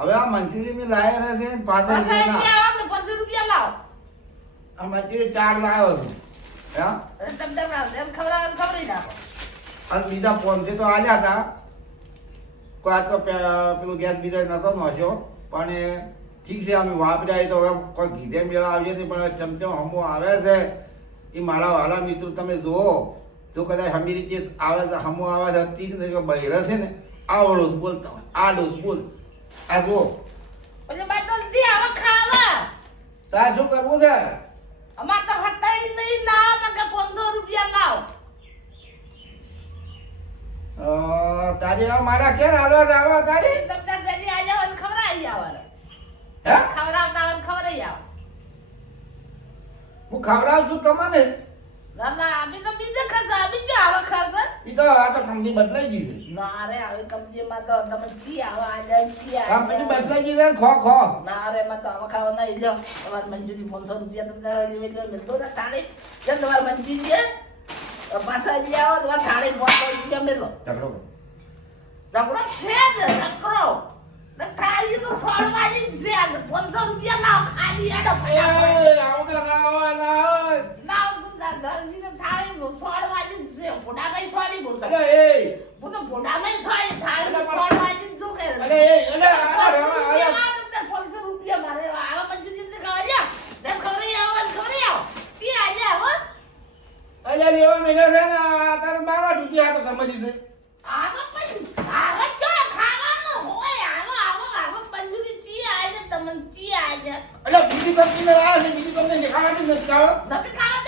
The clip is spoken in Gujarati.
હવે આ મંચુરી મેં લાયા રહે છે ને પાછળ પાછા રૂપિયા આવો તો 50 રૂપિયા લાવો. આ મંચુરી 4 લાવ્યો છું હા અરે તમને ખવડાવી નાખો. અને બીજા 500 તો આલ્યા હતા કોઈ આ તો પેલું ગેસ બીજા નતો નોખ્યો પણ ઠીક છે અમે વાપર્યા તો હવે કોઈ કીધે મેળા આવીએ નહીં પણ ચમચમ હમો આવે છે એ મારા વાલા મિત્રો તમે જુઓ જો કદાચ હમી રીતે આવે છે હમો આવે છે તીક બહેરે છે ને આવડો જ બોલતા હોય આડો જ બોલ આ જુઓ એટલે બાટોલથી આવો ખાવા. તાર શું કરવું છે અમાર તો 27 નહીં લાવો ને કે 500 રૂપિયા લાવો. તારી આ મારા ક્યારે હાલવા જવા તારી તમને જલ્દી આવી જાવ ખવડાવી આવો. હે ખવડાવતા હોય ખવડાવી આવો. હું ખવડાવું છું તમને ના ના અભી તો બીજે ખાશે અભી જો આવા ખાશે. ઈ તો આ તો કંપની બદલાઈ ગઈ છે ના રે આવી કંપનીમાં તો તમે કી આવા આજે કી કંપની બદલાઈ ગઈ છે ને ખો ખો ના રે માં તો આવા ખાવા નહીં લ્યો. તમારે મંજૂરી 500 રૂપિયા તમને મિલતો ને થાળી જેમ તમારે મંજૂરી છે પાછા લઈ આવો તમારે થાળી 500 રૂપિયા મેલો. ઝઘડો ઝઘડો છે જ નકરો ને થાળી તો સોળવાની જ છે 500 રૂપિયા લાવ ખાલી આડો ફટાફટ આવું તો ના હોય ના હોય લાવ તું દાદાજી ને થાળી સોળવાની જ છે. ભોડાભાઈ સોળી બોલતો અરે એ હું તો ભોડાભાઈ સોળી થાળી સોળવાની જ શું કહે અરે એ અલે 500 રૂપિયા મારે આવા મંજૂરી ને ખાવા જા દસ ખવરી આવો તી આજે આવો. અલે લેવા મેલે છે ને આ તાર બાવા ઢૂકી આ તો ગમજી છે આવો પણ આવો જો ખાવાનું હોય આવો મંજૂરી તી આજે તમને તી આજે અલે બીજી કંપની ને આ છે બીજી કંપની ને ખાવાની નથી ખાવા નથી ખાવા